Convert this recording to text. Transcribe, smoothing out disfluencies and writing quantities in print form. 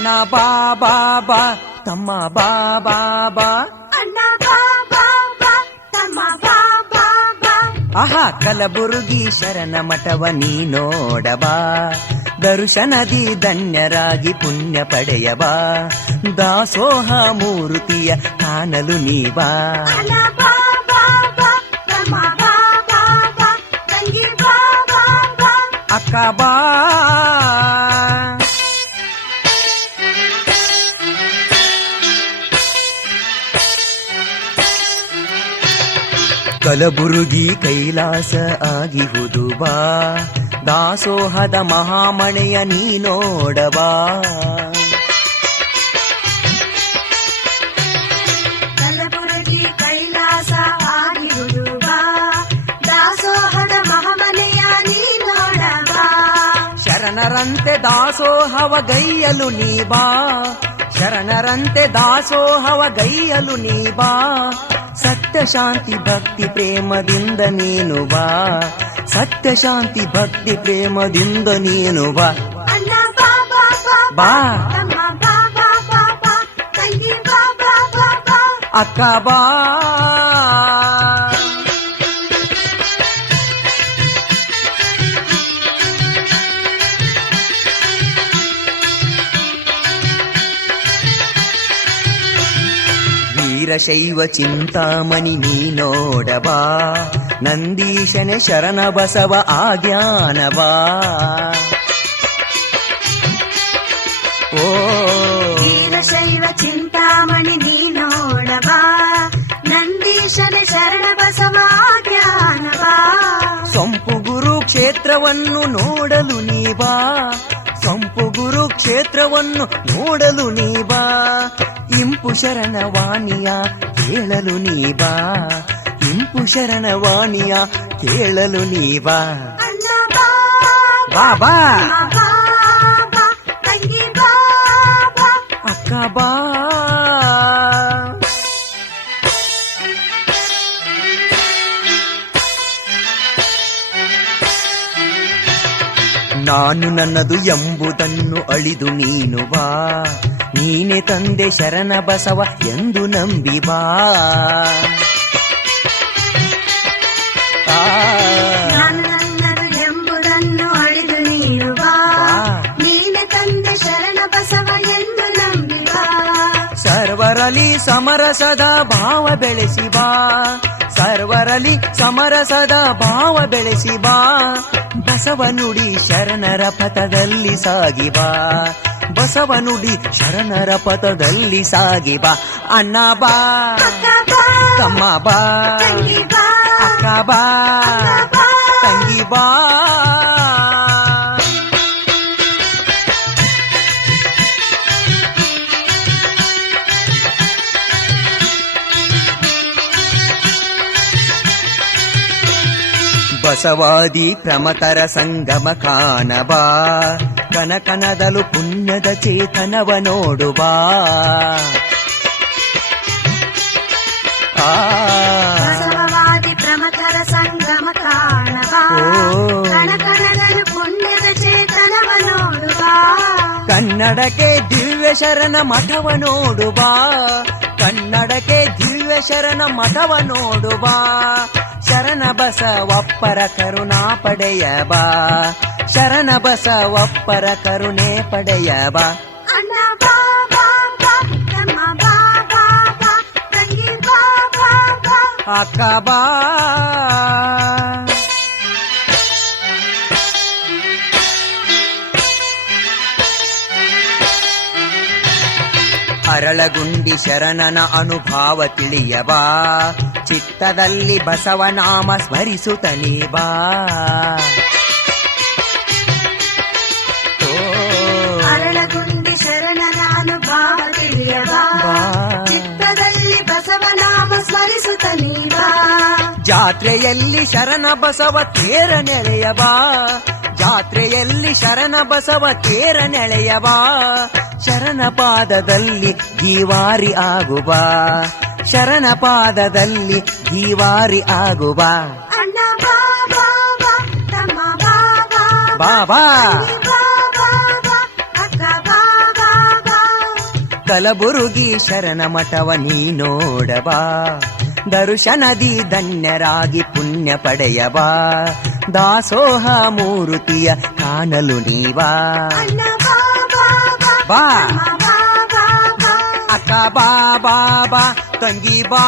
ಅಣ್ಣ ಬಾ ಬಾ ಬಾ ತಮ್ಮ ಬಾ ಬಾ ಬಾ ಅಣ್ಣ ಬಾ ಬಾ ಬಾ ತಮ್ಮ ಬಾ ಬಾ ಬಾ. ಆಹಾ ಕಲಬುರಗಿ ಶರಣ ಮಠವ ನೀ ನೋಡಬಾ, ದರ್ಶನದಿ ಧನ್ಯರಾಗಿ ಪುಣ್ಯ ಪಡೆಯಬಾ, ದಾಸೋಹ ಮೂರ್ತಿಯ ಕಾಣಲು ನೀ ಬಾ. ಅಣ್ಣ ಬಾ ಬಾ ಬಾ ತಮ್ಮ ಬಾ ಬಾ ಬಾ ತಂಗಿ ಬಾ ಬಾ ಬಾ. ಅಕ್ಕ ಬಾ ಕಲಬುರಗಿ ಕೈಲಾಸ ಆಗಿಹುದು ಬಾ, ದಾಸೋಹದ ಮಹಾಮಣೆಯ ನೀ ನೋಡಬಾ. ಕಲಬುರಗಿ ಕೈಲಾಸ ಆಗಿರುವುದು ಬಾ, ದಾಸೋಹದ ಮಹಾಮನೆಯ ನೀ ನೋಡಬಾ. ಶರಣರಂತೆ ದಾಸೋಹವ ಗೈಯಲು ನೀ ಬಾ, ಶರಣರಂತೆ ದಾಸೋಹವ ಗೈಯಲು ನೀ ಬಾ. ಸತ್ಯ ಶಾಂತಿ ಭಕ್ತಿ ಪ್ರೇಮದಿಂದ ನೀನು ಬಾ, ಸತ್ಯ ಶಾಂತಿ ಭಕ್ತಿ ಪ್ರೇಮದಿಂದ ನೀನು ಬಾ. ಅಣ್ಣ ಬಾ ಬಾ ಬಾ ಬಾ ತಮ್ಮ ಬಾ ಬಾ ಬಾ ಬಾ ತಂಗಿ ಬಾ ಬಾ ಬಾ ಬಾ. ಅಕ್ಕ ಬಾ ವೀರಶೈವ ಚಿಂತಾಮಣಿ ನೀ ನೋಡಬಾ, ನಂದೀಶನೆ ಶರಣ ಬಸವ ಆಜ್ಞಾನಬಾ. ಓ ವೀರಶೈವ ಚಿಂತಾಮಣಿ ನೀ ನೋಡಬಾ, ನಂದೀಶನ ಶರಣ ಬಸವ ಜ್ಞಾನಬಾ. ಸೊಂಪು ಗುರು ಕ್ಷೇತ್ರವನ್ನು ನೋಡಲು ನೀ ಬಾ, ಸೊಂಪು ಗುರು ಕ್ಷೇತ್ರವನ್ನು ನೋಡಲು ನೀ ಬಾ. ಇಂಪು ಶರಣವಾಣಿಯ ಕೇಳಲು ನೀ ಬಾ, ಇಂಪು ಶರಣವಾಣಿಯ ಕೇಳಲು ನೀ ಬಾ. ಅಣ್ಣ ಬಾ ಬಾ ಬಾ ಬಾ ಬಾ ತಂಗಿ ಬಾ ಬಾ. ಅಕ್ಕ ಬಾ ನಾನು ನನ್ನದು ಎಂಬುದನ್ನು ಅಳಿದು ನೀನು ಬಾ, ನೀನೆ ತಂದೆ ಶರಣ ಬಸವ ಎಂದು ನಂಬಿ ಬಾ. ನಾನು ನನ್ನದು ಎಂಬುದನ್ನು ಅಳಿದು ನೀನು ಬಾ, ನೀನೆ ತಂದೆ ಶರಣ ಬಸವ ಎಂದು ನಂಬಿ ಬಾ. ಸರ್ವರಲಿ ಸಮರಸದ ಭಾವ ಬೆಳೆಸಿ ಬಾ, ಸರ್ವರಲಿ ಸಮರಸದ ಭಾವ ಬೆಳೆಸಿ ಬಾ. ಬಸವ ನುಡಿ ಶರಣರ ಪಥದಲ್ಲಿ ಸಾಗಿ ಬಾ, ಬಸವ ನುಡಿ ಶರಣರ ಪಥದಲ್ಲಿ ಸಾಗಿ ಬಾ. ಅಣ್ಣ ಬಾ ಅಕ್ಕ ಬಾ ತಮ್ಮ ಬಾ ತಂಗಿ ಬಾ ಅಕ್ಕ ಬಾ ಬಾ. ತಂಗಿ ಬಾ. ಬಸವಾದಿ ಪ್ರಮತರ ಸಂಗಮ ಕಾಣಬಾ, ಕನಕನದಲು ಪುಣ್ಯದ ಚೇತನವ ನೋಡುಬಾ. ಬಸವವಾದಿ ಪ್ರಮಥರ ಸಂಗಮ ಕಾಣಬಾ, ಕಣಕಣದಲು ಪುಣ್ಯದ ಚೇತನವ ನೋಡುಬಾ. ಕನ್ನಡಕ್ಕೆ ದಿವ್ಯ ಶರಣ ಮಠವ ನೋಡುಬಾ, ಕನ್ನಡಕ್ಕೆ ದಿವ್ಯ ಶರಣ ಮಠವ ನೋಡುಬಾ. ಶರಣ ಬಸವಪ್ಪರ ಕರುಣಾ ಪಡೆಯಬಾ, ಶರಣ ಬಸವಪ್ಪರ ಕರುಣೆ ಪಡೆಯಬಾ. ಅಣ್ಣ ಬಾ ಬಾ ಬಾ ತಮ್ಮ ಬಾ ಬಾ ಬಾ ತಂಗಿ ಬಾ ಬಾ ಬಾ. ಅಕ್ಕ ಬಾ ಅರಳಗುಂಡಿ ಶರಣನ ಅನುಭಾವ ತಿಳಿಯಬಾ, ಚಿತ್ತದಲ್ಲಿ ಬಸವನಾಮ ಸ್ಮರಿಸುತ್ತಲೇ ಬಾ. ಅರಳಗುಂಡಿ ಶರಣನ ಅನುಭಾವ ತಿಳಿಯಬಾ, ಚಿತ್ತದಲ್ಲಿ ಬಸವನಾಮ ಸ್ಮರಿಸುತ್ತಲೇ ಬಾ. ಜಾತ್ರೆಯಲ್ಲಿ ಶರಣ ಬಸವ ತೇರ ನೆಳೆಯಬಾ, ಜಾತ್ರೆಯಲ್ಲಿ ಶರಣ ಬಸವ ತೇರ ನೆಳೆಯಬಾ. ಶರಣ ಪಾದದಲ್ಲಿ ಜೀವಾರಿ ಆಗುಬಾ, ಶರಣ ಪಾದದಲ್ಲಿ ಜೀವಾರಿ ಆಗುಬಾ. ಅಣ್ಣ ಬಾ ಬಾ ಬಾ ತಮ್ಮ ಬಾ ಬಾ ಬಾ ಬಾ ತಂಗಿ ಬಾ ಬಾ ಬಾ ಅಕ್ಕ ಬಾ ಬಾ ಬಾ. ಕಲಬುರುಗಿ ಶರಣ ಮಠವ ನೀ ನೋಡಬಾ ದರ್ಶನದಿ ಧನ್ಯರಾಗಿ ಪುಣ್ಯ ಪಡೆಯಬಾ ದಾಸೋಹ ಮೂರುತಿಯ ಕಾಣಲು ನೀವಾ ಅಣ್ಣ ಬಾ ಬಾ ಬಾ ಬಾ ತಮ್ಮ ಬಾ ಬಾ ಬಾ ಅಕ್ಕ ಬಾ ಬಾ ಬಾ ತಂಗಿ ಬಾ